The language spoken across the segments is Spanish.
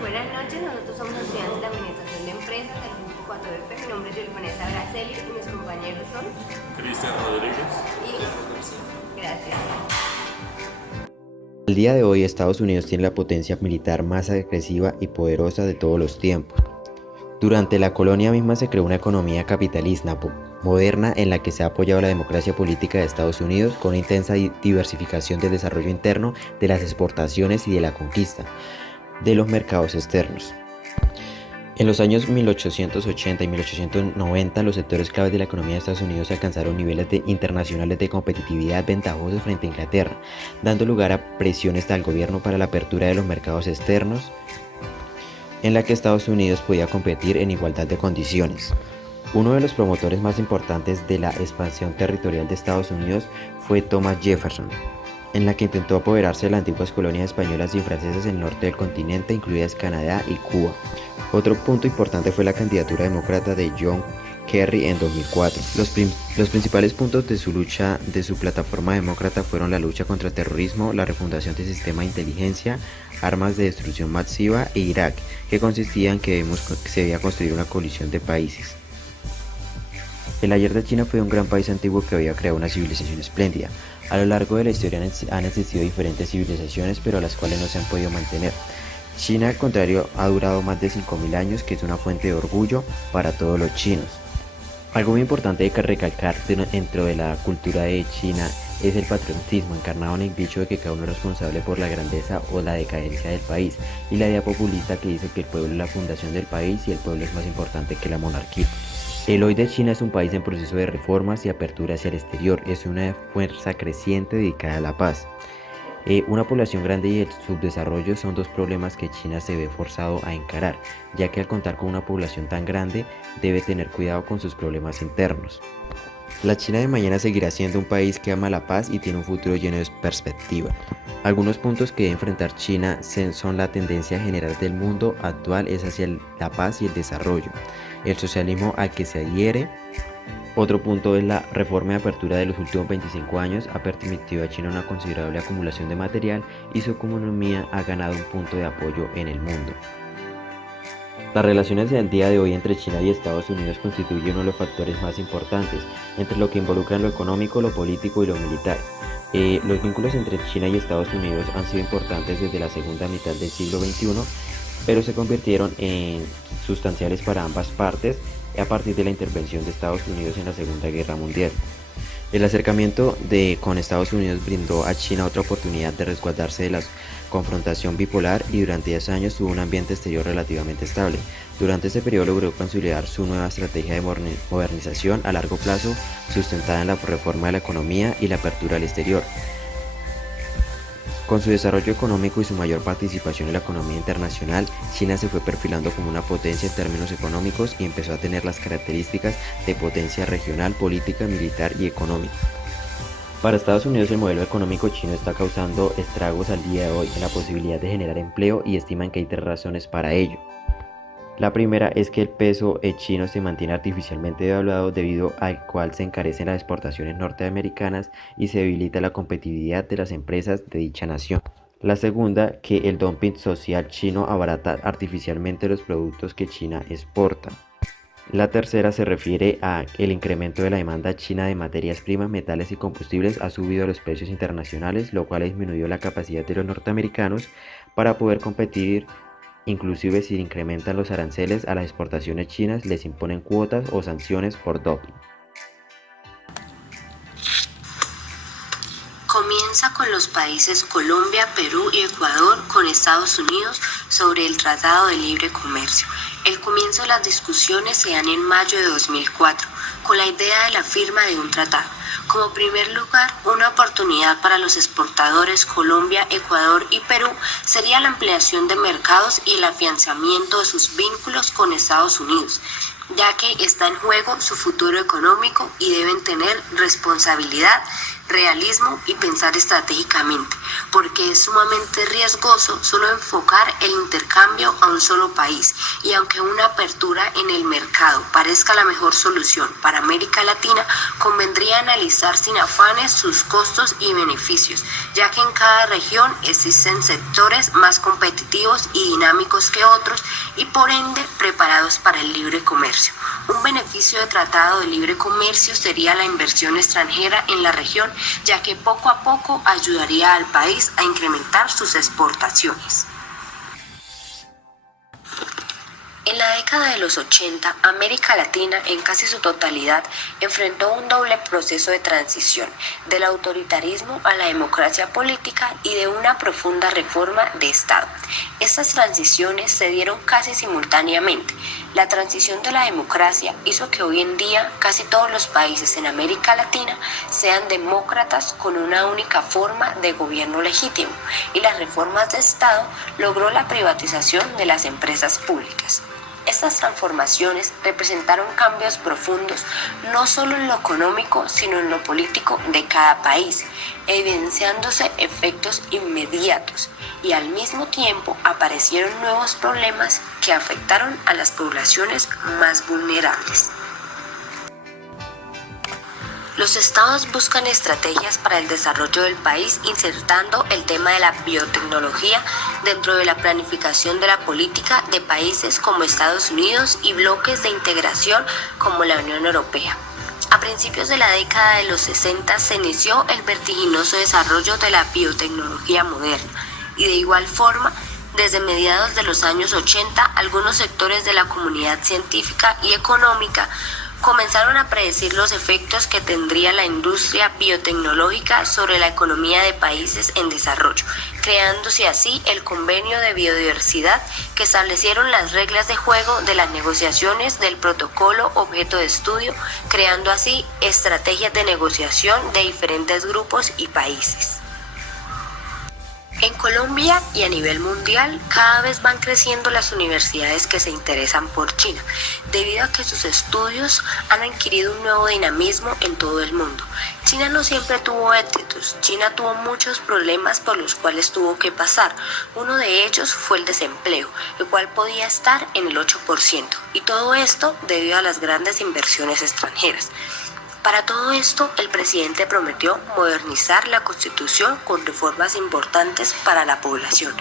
Buenas noches, nosotros somos estudiantes de Administración de Empresas del Grupo 4EP. Mi nombre es Vanessa Braceli y mis compañeros son Cristian Rodríguez. y gracias. Al día de hoy, Estados Unidos tiene la potencia militar más agresiva y poderosa de todos los tiempos. Durante la colonia misma se creó una economía capitalista moderna en la que se ha apoyado la democracia política de Estados Unidos con una intensa diversificación del desarrollo interno, de las exportaciones y de la conquista de los mercados externos. En los años 1880 y 1890, los sectores claves de la economía de Estados Unidos alcanzaron niveles internacionales de competitividad ventajosos frente a Inglaterra, dando lugar a presiones del gobierno para la apertura de los mercados externos, en la que Estados Unidos podía competir en igualdad de condiciones. Uno de los promotores más importantes de la expansión territorial de Estados Unidos fue Thomas Jefferson, en la que intentó apoderarse de las antiguas colonias españolas y francesas en el norte del continente, incluidas Canadá y Cuba. Otro punto importante fue la candidatura demócrata de John Kerry en 2004. Los principales puntos de su plataforma demócrata fueron la lucha contra el terrorismo, la refundación del sistema de inteligencia, armas de destrucción masiva e Irak, que consistía en que se debía construir una coalición de países. El ayer de China fue un gran país antiguo que había creado una civilización espléndida. A lo largo de la historia han existido diferentes civilizaciones, pero las cuales no se han podido mantener. China, al contrario, ha durado más de 5.000 años, que es una fuente de orgullo para todos los chinos. Algo muy importante de recalcar dentro de la cultura de China es el patriotismo, encarnado en el dicho de que cada uno es responsable por la grandeza o la decadencia del país, y la idea populista que dice que el pueblo es la fundación del país y el pueblo es más importante que la monarquía. El hoy de China es un país en proceso de reformas y apertura hacia el exterior, es una fuerza creciente dedicada a la paz. Una población grande y el subdesarrollo son dos problemas que China se ve forzado a encarar, ya que al contar con una población tan grande debe tener cuidado con sus problemas internos. La China de mañana seguirá siendo un país que ama la paz y tiene un futuro lleno de perspectiva. Algunos puntos que debe enfrentar China son la tendencia general del mundo actual es hacia la paz y el desarrollo, el socialismo al que se adhiere. Otro punto es la reforma y apertura de los últimos 25 años ha permitido a China una considerable acumulación de material y su economía ha ganado un punto de apoyo en el mundo. Las relaciones del día de hoy entre China y Estados Unidos constituyen uno de los factores más importantes, entre lo que involucran lo económico, lo político y lo militar. Los vínculos entre China y Estados Unidos han sido importantes desde la segunda mitad del siglo XXI, pero se convirtieron en sustanciales para ambas partes a partir de la intervención de Estados Unidos en la Segunda Guerra Mundial. El acercamiento con Estados Unidos brindó a China otra oportunidad de resguardarse de la confrontación bipolar y durante 10 años tuvo un ambiente exterior relativamente estable. Durante ese periodo logró consolidar su nueva estrategia de modernización a largo plazo, sustentada en la reforma de la economía y la apertura al exterior. Con su desarrollo económico y su mayor participación en la economía internacional, China se fue perfilando como una potencia en términos económicos y empezó a tener las características de potencia regional, política, militar y económica. Para Estados Unidos, el modelo económico chino está causando estragos al día de hoy en la posibilidad de generar empleo y estiman que hay 3 razones para ello. La primera es que el peso chino se mantiene artificialmente devaluado, debido al cual se encarecen las exportaciones norteamericanas y se debilita la competitividad de las empresas de dicha nación. La segunda, que el dumping social chino abarata artificialmente los productos que China exporta. La tercera se refiere a que el incremento de la demanda china de materias primas, metales y combustibles ha subido los precios internacionales, lo cual ha disminuido la capacidad de los norteamericanos para poder competir. Inclusive si incrementan los aranceles a las exportaciones chinas, les imponen cuotas o sanciones por doping. Comienza con los países Colombia, Perú y Ecuador con Estados Unidos sobre el Tratado de Libre Comercio. El comienzo de las discusiones se dan en mayo de 2004, con la idea de la firma de un tratado. Como primer lugar, una oportunidad para los exportadores Colombia, Ecuador y Perú sería la ampliación de mercados y el afianzamiento de sus vínculos con Estados Unidos. ya que está en juego su futuro económico y deben tener responsabilidad, realismo y pensar estratégicamente, porque es sumamente riesgoso solo enfocar el intercambio a un solo país, y aunque una apertura en el mercado parezca la mejor solución para América Latina, convendría analizar sin afanes sus costos y beneficios, ya que en cada región existen sectores más competitivos y dinámicos que otros y por ende preparados para el libre comercio. Un beneficio del Tratado de Libre Comercio sería la inversión extranjera en la región, ya que poco a poco ayudaría al país a incrementar sus exportaciones. En la década de los 80, América Latina en casi su totalidad enfrentó un doble proceso de transición, del autoritarismo a la democracia política y de una profunda reforma de Estado. Estas transiciones se dieron casi simultáneamente. La transición de la democracia hizo que hoy en día casi todos los países en América Latina sean demócratas con una única forma de gobierno legítimo, y las reformas de Estado logró la privatización de las empresas públicas. Estas transformaciones representaron cambios profundos no solo en lo económico, sino en lo político de cada país, evidenciándose efectos inmediatos, y al mismo tiempo aparecieron nuevos problemas que afectaron a las poblaciones más vulnerables. Los estados buscan estrategias para el desarrollo del país, insertando el tema de la biotecnología dentro de la planificación de la política de países como Estados Unidos y bloques de integración como la Unión Europea. A principios de la década de los 60 se inició el vertiginoso desarrollo de la biotecnología moderna, y de igual forma, desde mediados de los años 80, algunos sectores de la comunidad científica y económica comenzaron a predecir los efectos que tendría la industria biotecnológica sobre la economía de países en desarrollo, creándose así el Convenio de Biodiversidad, que establecieron las reglas de juego de las negociaciones del protocolo objeto de estudio, creando así estrategias de negociación de diferentes grupos y países. En Colombia y a nivel mundial, cada vez van creciendo las universidades que se interesan por China, debido a que sus estudios han adquirido un nuevo dinamismo en todo el mundo. China no siempre tuvo éxitos, China tuvo muchos problemas por los cuales tuvo que pasar. Uno de ellos fue el desempleo, el cual podía estar en el 8%, y todo esto debido a las grandes inversiones extranjeras. Para todo esto, el presidente prometió modernizar la constitución con reformas importantes para la población.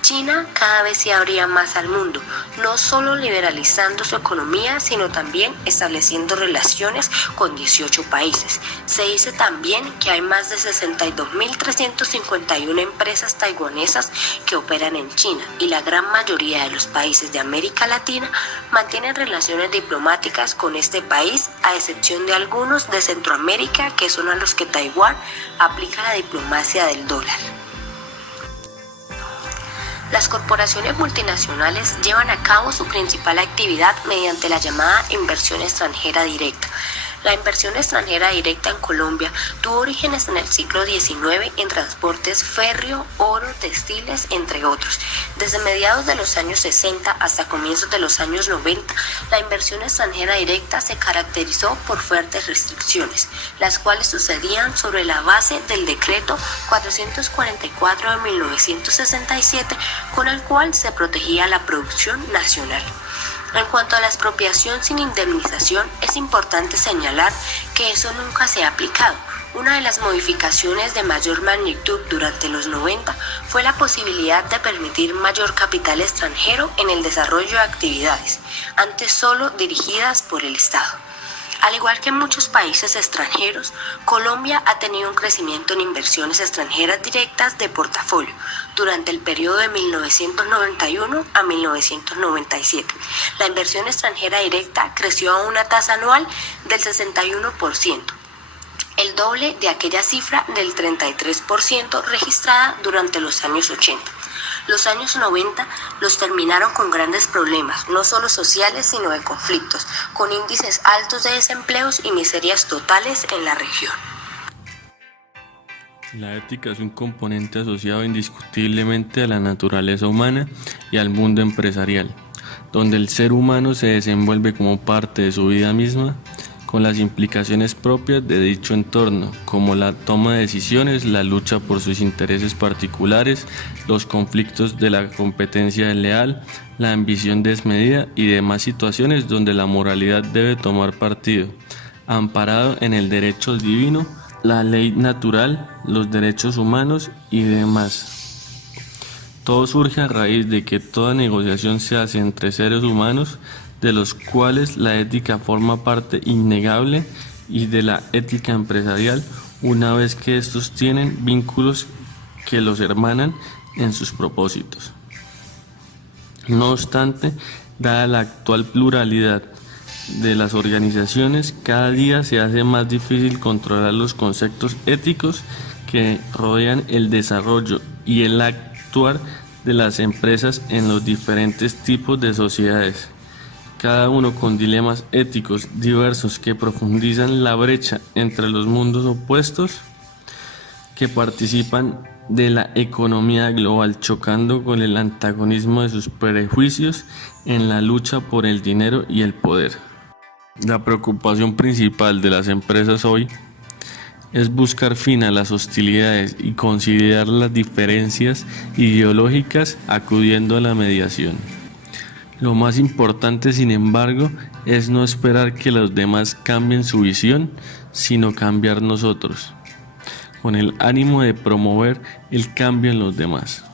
China cada vez se abría más al mundo, no solo liberalizando su economía, sino también estableciendo relaciones con 18 países. Se dice también que hay más de 62.351 empresas taiwanesas que operan en China, y la gran mayoría de los países de América Latina mantienen relaciones diplomáticas con este país, a excepción de algunos de Centroamérica, que son a los que Taiwán aplica la diplomacia del dólar. Las corporaciones multinacionales llevan a cabo su principal actividad mediante la llamada inversión extranjera directa. La inversión extranjera directa en Colombia tuvo orígenes en el siglo XIX en transportes férreo, oro, textiles, entre otros. Desde mediados de los años 60 hasta comienzos de los años 90, la inversión extranjera directa se caracterizó por fuertes restricciones, las cuales sucedían sobre la base del decreto 444 de 1967, con el cual se protegía la producción nacional. En cuanto a la expropiación sin indemnización, es importante señalar que eso nunca se ha aplicado. Una de las modificaciones de mayor magnitud durante los 90 fue la posibilidad de permitir mayor capital extranjero en el desarrollo de actividades, antes solo dirigidas por el Estado. Al igual que en muchos países extranjeros, Colombia ha tenido un crecimiento en inversiones extranjeras directas de portafolio durante el periodo de 1991 a 1997. La inversión extranjera directa creció a una tasa anual del 61%, el doble de aquella cifra del 33% registrada durante los años 80. Los años 90 los terminaron con grandes problemas, no solo sociales, sino de conflictos, con índices altos de desempleos y miserias totales en la región. La ética es un componente asociado indiscutiblemente a la naturaleza humana y al mundo empresarial, donde el ser humano se desenvuelve como parte de su vida misma, con las implicaciones propias de dicho entorno, como la toma de decisiones, la lucha por sus intereses particulares, los conflictos de la competencia desleal, la ambición desmedida y demás situaciones donde la moralidad debe tomar partido, amparado en el derecho divino, la ley natural, los derechos humanos y demás. Todo surge a raíz de que toda negociación se hace entre seres humanos, de los cuales la ética forma parte innegable, y de la ética empresarial, una vez que estos tienen vínculos que los hermanan en sus propósitos. No obstante, dada la actual pluralidad de las organizaciones, cada día se hace más difícil controlar los conceptos éticos que rodean el desarrollo y el actuar de las empresas en los diferentes tipos de sociedades, cada uno con dilemas éticos diversos que profundizan la brecha entre los mundos opuestos que participan de la economía global, chocando con el antagonismo de sus prejuicios en la lucha por el dinero y el poder. La preocupación principal de las empresas hoy es buscar fin a las hostilidades y considerar las diferencias ideológicas acudiendo a la mediación. Lo más importante, sin embargo, es no esperar que los demás cambien su visión, sino cambiar nosotros, con el ánimo de promover el cambio en los demás.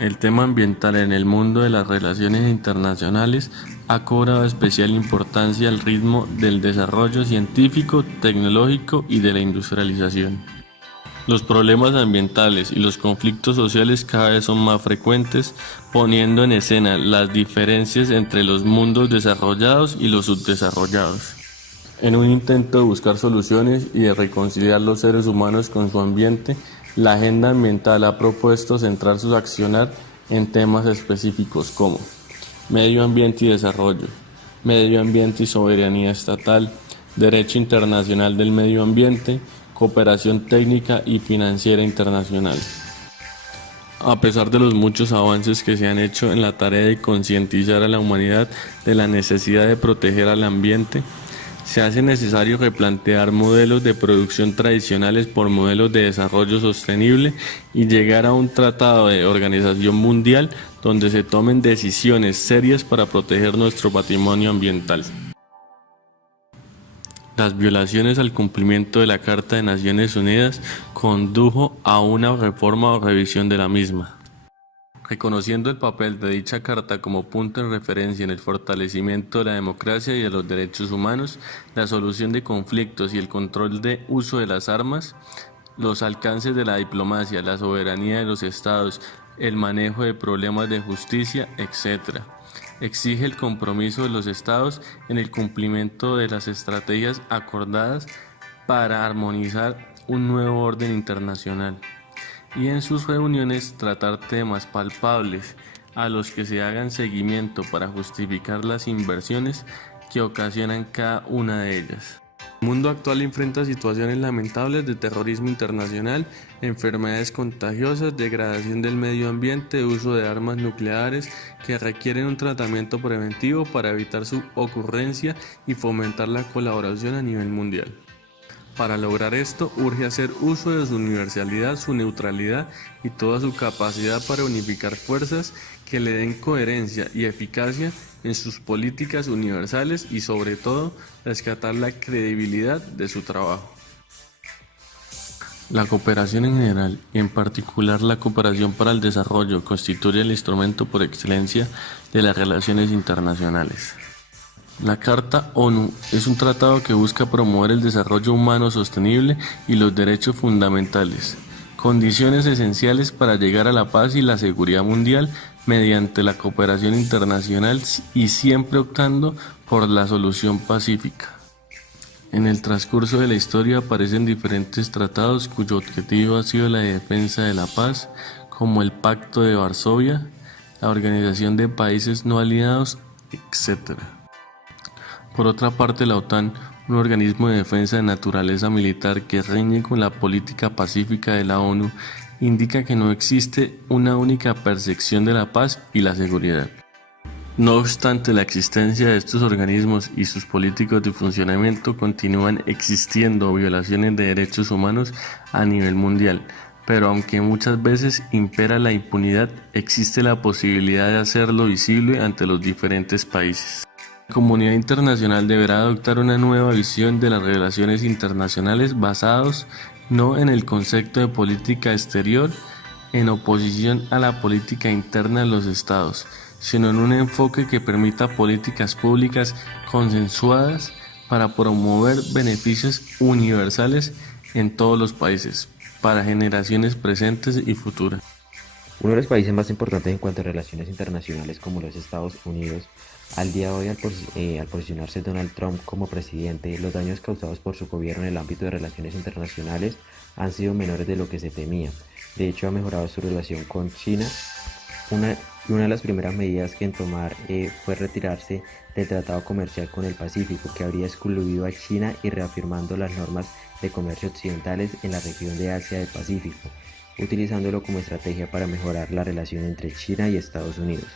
El tema ambiental en el mundo de las relaciones internacionales ha cobrado especial importancia al ritmo del desarrollo científico, tecnológico y de la industrialización. Los problemas ambientales y los conflictos sociales cada vez son más frecuentes, poniendo en escena las diferencias entre los mundos desarrollados y los subdesarrollados. En un intento de buscar soluciones y de reconciliar los seres humanos con su ambiente, la agenda ambiental ha propuesto centrar su accionar en temas específicos como medio ambiente y desarrollo, medio ambiente y soberanía estatal, derecho internacional del medio ambiente, cooperación técnica y financiera internacional. A pesar de los muchos avances que se han hecho en la tarea de concientizar a la humanidad de la necesidad de proteger al ambiente, se hace necesario replantear modelos de producción tradicionales por modelos de desarrollo sostenible y llegar a un tratado de organización mundial donde se tomen decisiones serias para proteger nuestro patrimonio ambiental. Las violaciones al cumplimiento de la Carta de Naciones Unidas condujo a una reforma o revisión de la misma. Reconociendo el papel de dicha carta como punto de referencia en el fortalecimiento de la democracia y de los derechos humanos, la solución de conflictos y el control de uso de las armas, los alcances de la diplomacia, la soberanía de los estados, el manejo de problemas de justicia, etc. Exige el compromiso de los estados en el cumplimiento de las estrategias acordadas para armonizar un nuevo orden internacional y en sus reuniones tratar temas palpables a los que se hagan seguimiento para justificar las inversiones que ocasionan cada una de ellas. El mundo actual enfrenta situaciones lamentables de terrorismo internacional, enfermedades contagiosas, degradación del medio ambiente, uso de armas nucleares que requieren un tratamiento preventivo para evitar su ocurrencia y fomentar la colaboración a nivel mundial. Para lograr esto, urge hacer uso de su universalidad, su neutralidad y toda su capacidad para unificar fuerzas que le den coherencia y eficacia en sus políticas universales y, sobre todo, rescatar la credibilidad de su trabajo. La cooperación en general, y en particular la cooperación para el desarrollo, constituye el instrumento por excelencia de las relaciones internacionales. La Carta ONU es un tratado que busca promover el desarrollo humano sostenible y los derechos fundamentales, condiciones esenciales para llegar a la paz y la seguridad mundial mediante la cooperación internacional y siempre optando por la solución pacífica. En el transcurso de la historia aparecen diferentes tratados cuyo objetivo ha sido la defensa de la paz, como el Pacto de Varsovia, la Organización de Países No Aliados, etc. Por otra parte, la OTAN, un organismo de defensa de naturaleza militar que riñe con la política pacífica de la ONU, indica que no existe una única percepción de la paz y la seguridad. No obstante, la existencia de estos organismos y sus políticas de funcionamiento continúan existiendo violaciones de derechos humanos a nivel mundial, pero aunque muchas veces impera la impunidad, existe la posibilidad de hacerlo visible ante los diferentes países. La comunidad internacional deberá adoptar una nueva visión de las relaciones internacionales basados no en el concepto de política exterior en oposición a la política interna de los estados, sino en un enfoque que permita políticas públicas consensuadas para promover beneficios universales en todos los países, para generaciones presentes y futuras. Uno de los países más importantes en cuanto a relaciones internacionales como los Estados Unidos, al día de hoy al posicionarse Donald Trump como presidente, los daños causados por su gobierno en el ámbito de relaciones internacionales han sido menores de lo que se temía. De hecho, ha mejorado su relación con China. Una de las primeras medidas que en tomar fue retirarse del Tratado Comercial con el Pacífico, que habría excluido a China y reafirmando las normas de comercio occidentales en la región de Asia del Pacífico, utilizándolo como estrategia para mejorar la relación entre China y Estados Unidos.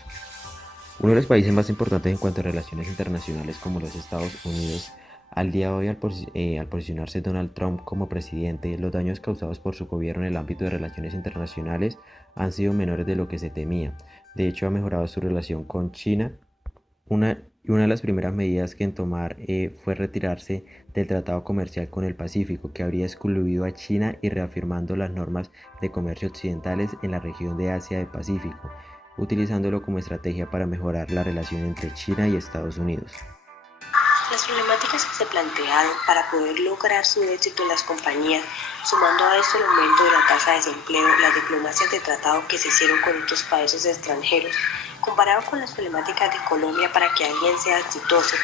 Uno de los países más importantes en cuanto a relaciones internacionales como los Estados Unidos, al día de hoy al posicionarse Donald Trump como presidente, los daños causados por su gobierno en el ámbito de relaciones internacionales han sido menores de lo que se temía. De hecho, ha mejorado su relación con China. Una de las primeras medidas que en tomar fue retirarse del Tratado Comercial con el Pacífico, que habría excluido a China y reafirmando las normas de comercio occidentales en la región de Asia del Pacífico, utilizándolo como estrategia para mejorar la relación entre China y Estados Unidos. Las problemáticas que se plantearon para poder lograr su éxito en las compañías, sumando a esto el aumento de la tasa de desempleo, las diplomacias de tratado que se hicieron con otros países extranjeros, comparado con las problemáticas de Colombia para que alguien sea exitoso,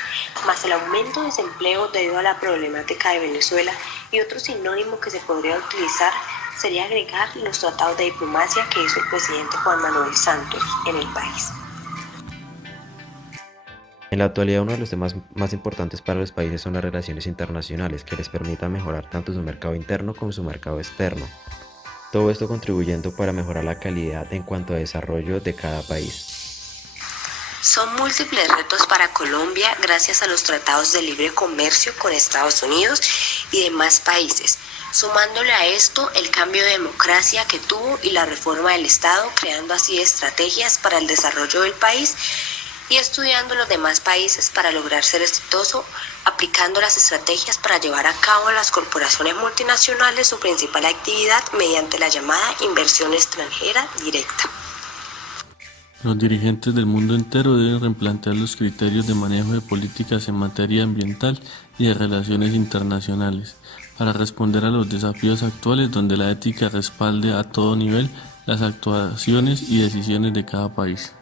más el aumento de desempleo debido a la problemática de Venezuela y otro sinónimo que se podría utilizar sería agregar los tratados de diplomacia que hizo el presidente Juan Manuel Santos en el país. En la actualidad, uno de los temas más importantes para los países son las relaciones internacionales que les permitan mejorar tanto su mercado interno como su mercado externo. Todo esto contribuyendo para mejorar la calidad en cuanto a desarrollo de cada país. Son múltiples retos para Colombia gracias a los tratados de libre comercio con Estados Unidos y demás países, sumándole a esto el cambio de democracia que tuvo y la reforma del Estado, creando así estrategias para el desarrollo del país y estudiando los demás países para lograr ser exitoso, aplicando las estrategias para llevar a cabo a las corporaciones multinacionales su principal actividad mediante la llamada inversión extranjera directa. Los dirigentes del mundo entero deben replantear los criterios de manejo de políticas en materia ambiental y de relaciones internacionales, para responder a los desafíos actuales donde la ética respalde a todo nivel las actuaciones y decisiones de cada país.